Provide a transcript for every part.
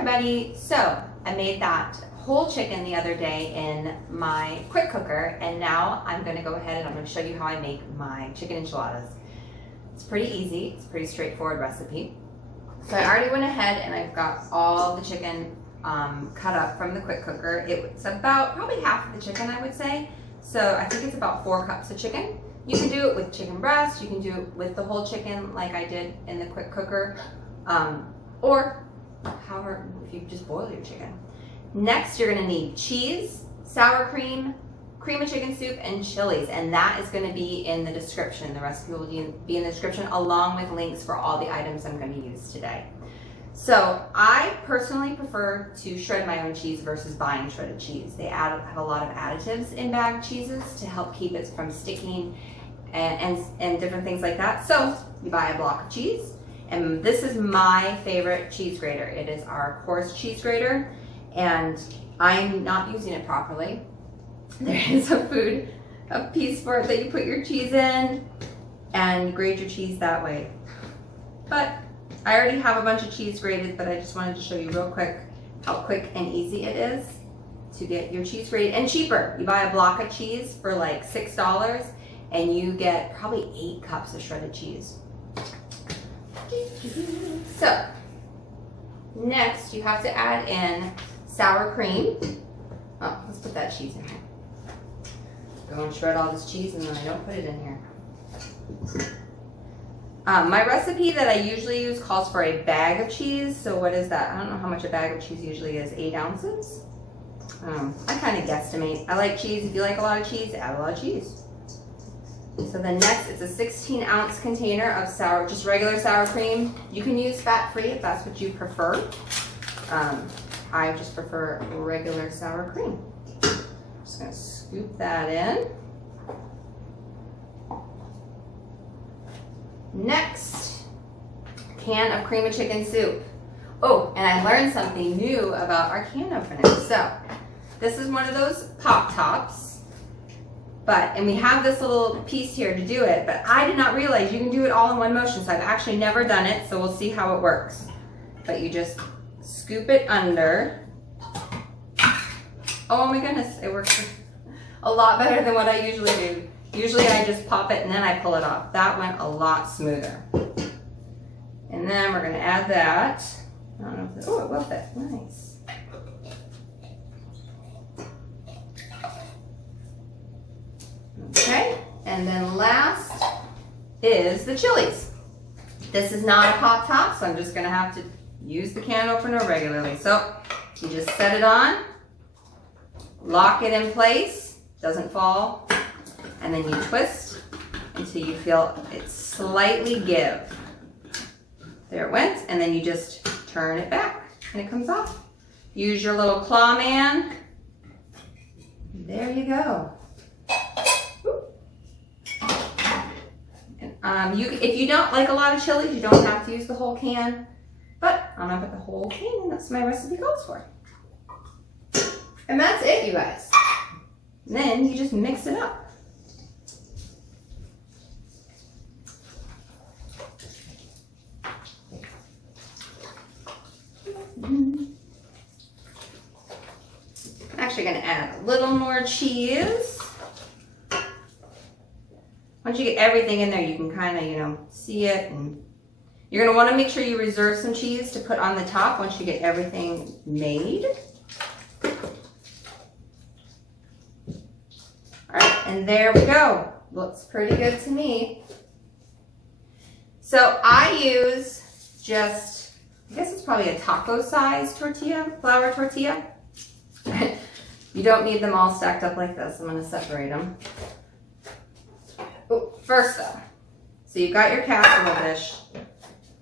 everybody. So I made that whole chicken the other day in my quick cooker, and now I'm going to go ahead and I'm going to show you how I make my chicken enchiladas. It's pretty easy. It's a pretty straightforward recipe. So I already went ahead and I've got all the chicken cut up from the quick cooker. It's about probably half of the chicken, I would say. So I think it's about 4 cups of chicken. You can do it with chicken breast. You can do it with the whole chicken like I did in the quick cooker. Or however, if you just boil your chicken. Next, you're gonna need cheese, sour cream, cream of chicken soup, and chilies. And that is gonna be in the description. The recipe will be in the description along with links for all the items I'm gonna use today. So I personally prefer to shred my own cheese versus buying shredded cheese. They have a lot of additives in bagged cheeses to help keep it from sticking and different things like that. So you buy a block of cheese, and this is my favorite cheese grater. It is our coarse cheese grater, and I'm not using it properly. There is a piece for it that you put your cheese in, and you grate your cheese that way. But I already have a bunch of cheese grated, but I just wanted to show you real quick how quick and easy it is to get your cheese grated, and cheaper. You buy a block of cheese for like $6, and you get probably 8 cups of shredded cheese. So next you have to add in sour cream. Oh, let's put that cheese in here. Go and shred all this cheese, and then I don't put it in here. My recipe that I usually use calls for a bag of cheese. So what is that? I don't know how much a bag of cheese usually is. 8 ounces? I kind of guesstimate. I like cheese. If you like a lot of cheese, add a lot of cheese. So then next, it's a 16-ounce container of just regular sour cream. You can use fat-free if that's what you prefer. I just prefer regular sour cream. Just gonna scoop that in. Next, can of cream of chicken soup. Oh, and I learned something new about our can opener. So this is one of those pop tops. And we have this little piece here to do it, but I did not realize you can do it all in one motion, so I've actually never done it, so we'll see how it works. But you just scoop it under. Oh my goodness, it works a lot better than what I usually do. Usually I just pop it and then I pull it off. That went a lot smoother. And then we're gonna add that. I don't know if it will fit, nice. Okay, and then last is the chilies. This is not a pop top, so I'm just gonna have to use the can opener regularly. So you just set it on, lock it in place, doesn't fall, and then you twist until you feel it slightly give. There it went, and then you just turn it back and it comes off. Use your little claw man. There you go. If you don't like a lot of chilies, you don't have to use the whole can, but I'm gonna put the whole can, and that's what my recipe calls for. And that's it, you guys. And then you just mix it up. I'm actually gonna add a little more cheese. Once you get everything in there, you can kind of, see it. And you're going to want to make sure you reserve some cheese to put on the top once you get everything made. All right, and there we go. Looks pretty good to me. So I use just, I guess it's probably a taco size tortilla, flour tortilla. You don't need them all stacked up like this. I'm going to separate them. First though, so you've got your casserole dish,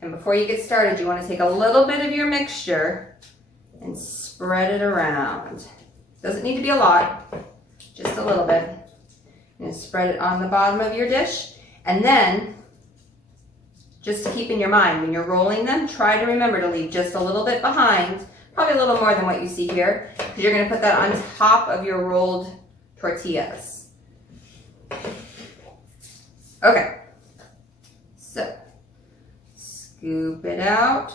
and before you get started, you want to take a little bit of your mixture and spread it around. Doesn't need to be a lot, just a little bit. And spread it on the bottom of your dish, and then just to keep in your mind, when you're rolling them, try to remember to leave just a little bit behind, probably a little more than what you see here, because you're going to put that on top of your rolled tortillas. Okay, so scoop it out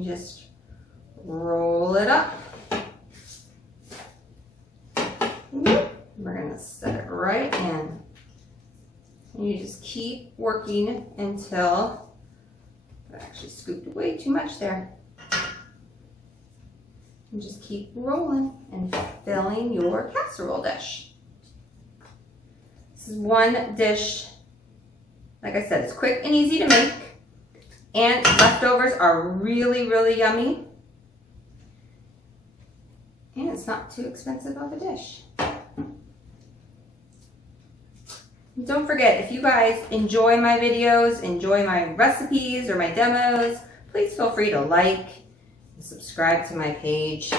You just roll it up. We're gonna set it right in. And you just keep working until, I actually scooped way too much there. And just keep rolling and filling your casserole dish. This is one dish, like I said, it's quick and easy to make. And leftovers are really, really yummy. And it's not too expensive of a dish. Don't forget, if you guys enjoy my videos, enjoy my recipes or my demos, please feel free to like and subscribe to my page.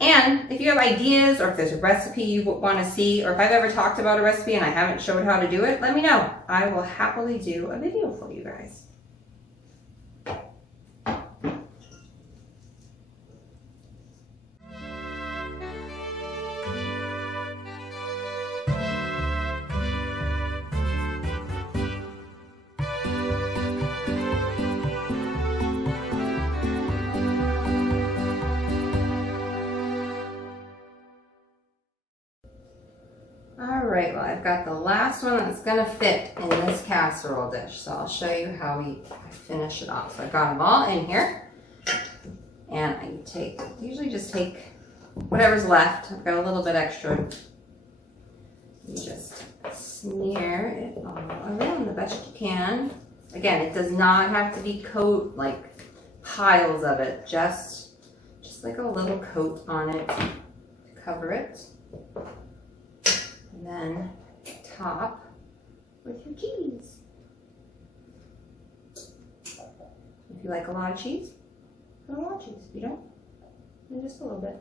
And if you have ideas or if there's a recipe you want to see, or if I've ever talked about a recipe and I haven't showed how to do it, let me know. I will happily do a video for you guys. Alright, well I've got the last one that's going to fit in this casserole dish, so I'll show you how I finish it off. So I've got them all in here, and I usually just take whatever's left. I've got a little bit extra. You just smear it all around the best you can. Again, it does not have to be like piles of it, just like a little coat on it to cover it. And then top with your cheese. If you like a lot of cheese, put a lot of cheese. If you don't, then just a little bit.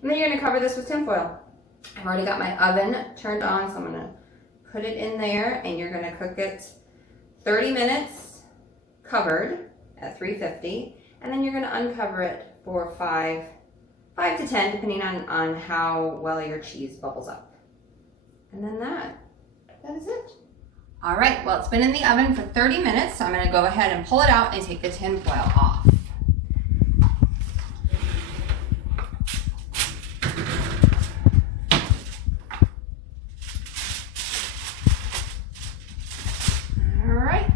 And then you're going to cover this with tinfoil. I've already got my oven turned on, so I'm going to put it in there, and you're going to cook it 30 minutes covered at 350, and then you're going to uncover it for 5 to 10, depending on how well your cheese bubbles up. And then that is it. All right, well, it's been in the oven for 30 minutes, so I'm going to go ahead and pull it out and take the tin foil off. All right,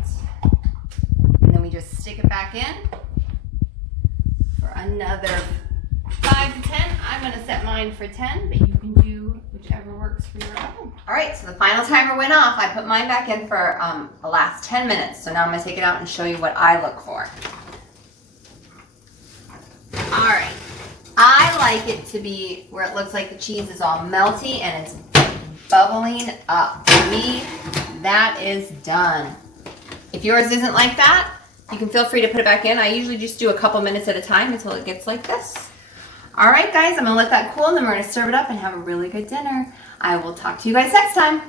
and then we just stick it back in for another 5 to 10. I'm going to set mine for 10, but you can do whichever works for your oven. All right, so the final timer went off. I put mine back in for the last 10 minutes. So now I'm going to take it out and show you what I look for. All right, I like it to be where it looks like the cheese is all melty and it's bubbling up. For me, that is done. If yours isn't like that, you can feel free to put it back in. I usually just do a couple minutes at a time until it gets like this. All right, guys, I'm going to let that cool, and then we're going to serve it up and have a really good dinner. I will talk to you guys next time.